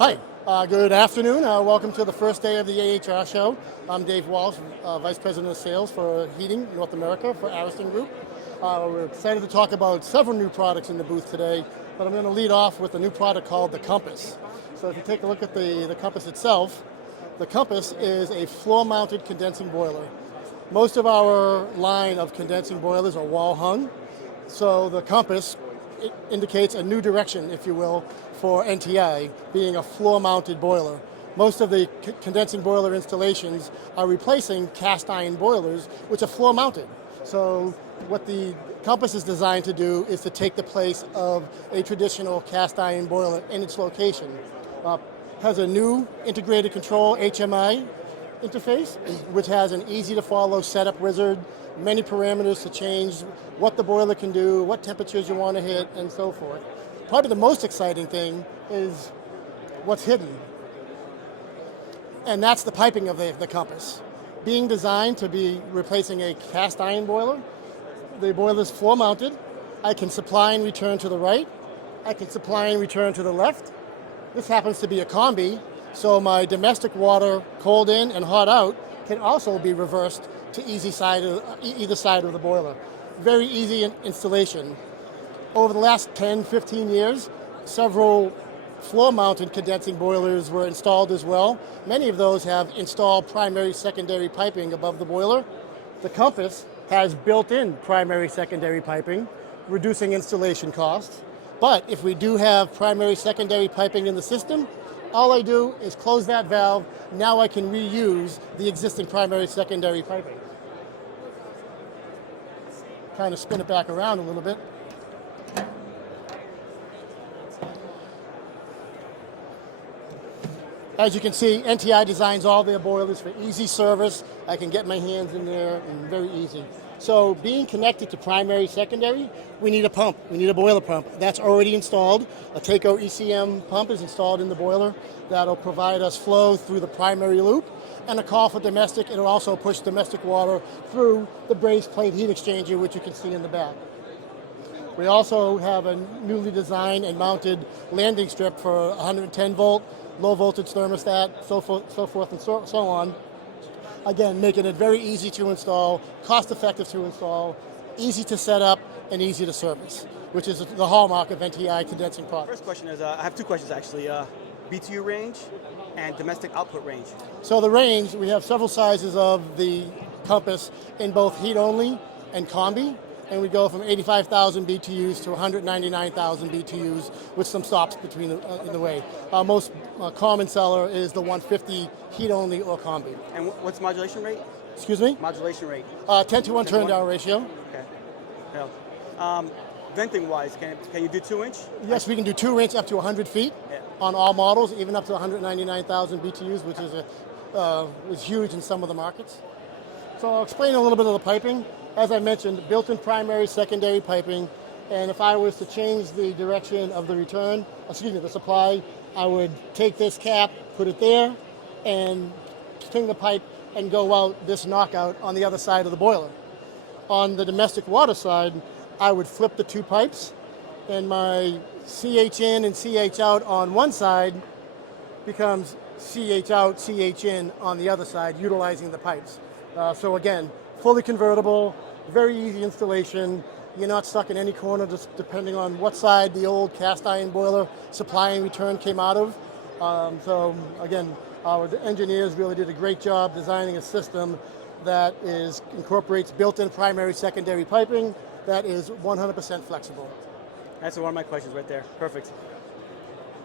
Hi, good afternoon. Welcome to the first day of the AHR show. I'm Dave Walsh, Vice President of Sales for Heating North America for Ariston Group. We're excited to talk about several new products in the booth today, but I'm going to lead off with a new product called the Compass. So if you take a look at the Compass itself, the Compass is a floor-mounted condensing boiler. Most of our line of condensing boilers are wall-hung, so the Compass it indicates a new direction, if you will, for NTI, being a floor-mounted boiler. Most of the condensing boiler installations are replacing cast iron boilers, which are floor-mounted. So what the Compass is designed to do is to take the place of a traditional cast iron boiler in its location. Has a new integrated control HMI interface, which has an easy-to-follow setup wizard, many parameters to change what the boiler can do, what temperatures you want to hit, and so forth. Probably the most exciting thing is what's hidden, and that's the piping of the Compass. Being designed to be replacing a cast iron boiler, the boiler is floor mounted. I can supply and return to the right. I can supply and return to the left. This happens to be a combi, so my domestic water, cold in and hot out, can also be reversed to either side of the boiler. Very easy installation. Over the last 10, 15 years, several floor-mounted condensing boilers were installed as well. Many of those have installed primary, secondary piping above the boiler. The Compass has built-in primary, secondary piping, reducing installation costs. But if we do have primary, secondary piping in the system, all I do is close that valve. Now I can reuse the existing primary, secondary piping. Kind of spin it back around a little bit. As you can see, NTI designs all their boilers for easy service. I can get my hands in there and very easy. So being connected to primary, secondary, we need a pump. We need a boiler pump. That's already installed. A Taco ECM pump is installed in the boiler. That'll provide us flow through the primary loop. And a call for domestic. It'll also push domestic water through the braze plate heat exchanger, which you can see in the back. We also have a newly designed and mounted landing strip for 110 volt, low voltage thermostat, so forth and so on. Again, making it very easy to install, cost effective to install, easy to set up, and easy to service, which is the hallmark of NTI condensing products. First question is, I have two questions actually. BTU range and domestic output range. So the range, we have several sizes of the Compass in both heat only and combi, and we go from 85,000 BTUs to 199,000 BTUs with some stops between in the way. Most common seller is the 150 heat only or combi. And what's modulation rate? Excuse me? Modulation rate. 10 to 1 turn down ratio. Okay. Yeah. Venting wise, can you do 2-inch? Yes, we can do 2-inch up to 100 feet on all models, even up to 199,000 BTUs, which is huge in some of the markets. So I'll explain a little bit of the piping. As I mentioned, built-in primary, secondary piping, and if I was to change the direction of the return, the supply, I would take this cap, put it there, and swing the pipe and go out this knockout on the other side of the boiler. On the domestic water side, I would flip the two pipes, and my CH in and CH out on one side becomes CH out, CH in on the other side, utilizing the pipes. So again, fully convertible, very easy installation. You're not stuck in any corner, just depending on what side the old cast iron boiler supply and return came out of. So again, our engineers really did a great job designing a system that incorporates built-in primary, secondary piping that is 100% flexible. That's one of my questions right there. Perfect.